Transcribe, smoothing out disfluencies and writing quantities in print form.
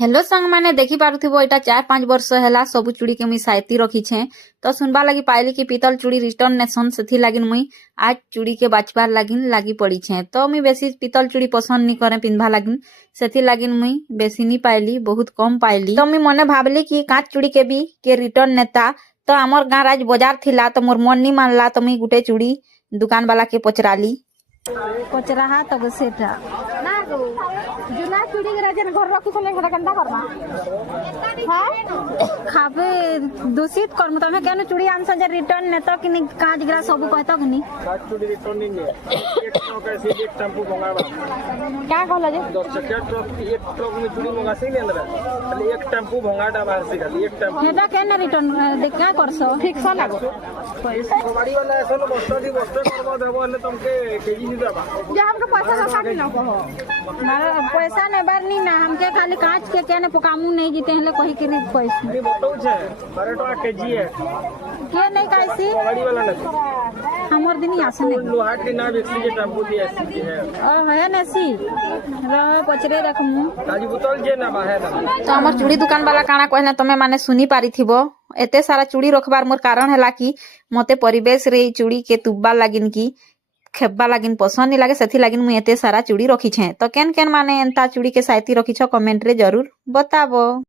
Hello संग मैंने देखी पारुथिबो एटा 4-5 वर्ष हैला सबु चूड़ी के मुई साइती रखी छे तो सुनबा लगी पाइली कि पीतल चूड़ी रिटर्न नेसन सेथि लागिन मुई आज चूड़ी के बाचबार लागिन लागी पड़ी छे तो मुई बेसी पीतल चूड़ी पसंद नहीं करे पिनभा लागिन सेथि लागिन मुई बेसी नहीं पाइली बहुत कम पाइली तो मुई मने भाबली कि कांच चूड़ी के भी के रिटर्न नेता तो आमर गाँव आज बाजार थिला तो मोर मन नहीं मानला तो मुई गुटे चूड़ी दुकान वाला के पचराली पचराहा तो सेटा ना गो जुना चूड़ी के राजन घर रखी छले घरा कंदा करमा हां खाबे दूषित करमु तमे केनु चूड़ी आनस जे रिटर्न ने तो कि काज गिरा सब कहतो कि नहीं काज चूड़ी रिटर्न नहीं है एक ट्रक ऐसे एक टेंपो मंगावा क्या कहला जे 10 चक्का ट्रक एक ट्रक में चूड़ी मंगा से नहीं अंदर खाली एक टेंपो भंगाटा बाहर से खाली एक टेंपो हेटा केने रिटर्न देख क्या करसो ठीक सा लागो गाड़ी वाला ऐसा लो बस्ता करवा देबो ने तुमके केजी नहीं देबा जे हमके पैसा ना काटी ना कहो मारा पैसा ने बार नहीं ना हमके खाली कांच के केने पकामू नहीं जीते हले कहि के रीत पैसा नहीं बताऊ छे 12 टका केजी है के नहीं कैसी गाड़ी वाला नहीं हमर दिन आसे नहीं लोहाट के नाम एक्सी के टेंपो दिया ऐसी है है नसी रह पचरे रखमु काजी बोतल जे ना बाहे ना तो हमर चूड़ी दुकान वाला काना कहले तमे माने सुनी पारी थिबो एते सारा चूड़ी रखबार मोर कारण हैला कि मते परिवेश रे चूड़ी के तुब्बा लागिन की खेब्बा लागिन पसंद नहीं लागे सेथि लागिन मुई एते सारा चूड़ी रखी छे तो केन केन माने एंता चूड़ी के साइती रखी छ कमेंट रे जरूर बताबो।